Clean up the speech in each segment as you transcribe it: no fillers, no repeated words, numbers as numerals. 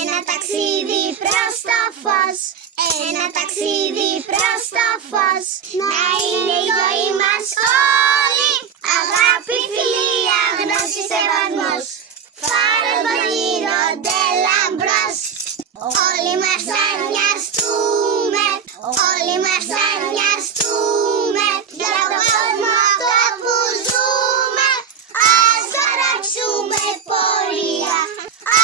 Ένα ταξίδι προς το φως. Ένα ταξίδι προς το φως. Να είναι η ζωή μας όλη αγάπη, φιλία, γνώση, σεβασμός. Φάρος γίνονται λαμπρός. Όλοι μας θα νοιαστούμε. Όλοι μας θα νοιαστούμε για τον κόσμο αυτό που ζούμε. Ας χαράξουμε πορεία.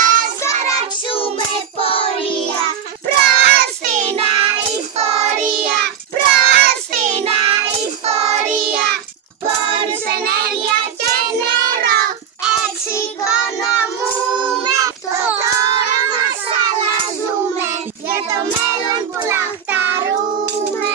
Ας χαράξουμε πορεία προς την αηφορία. Προς την αηφορία. Πόρους, ενέργεια και νερό εξοικονομούμε. Το τώρα μας αλλάζουμε. Για το μέλλον που λαχταρούμε.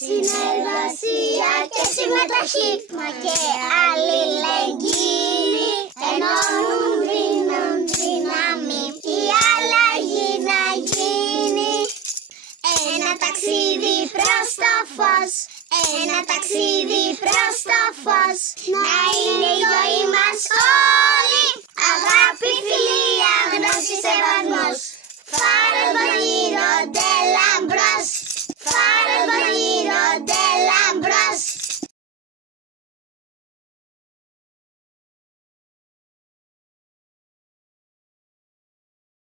Συνεργασία και συμμετοχή, μα και αλληλεγγύη ενώνουν, δίνουν δύναμη η αλλαγή να γίνει. Ένα ταξίδι προς το φως. Ένα ταξίδι προς το φως. Να είναι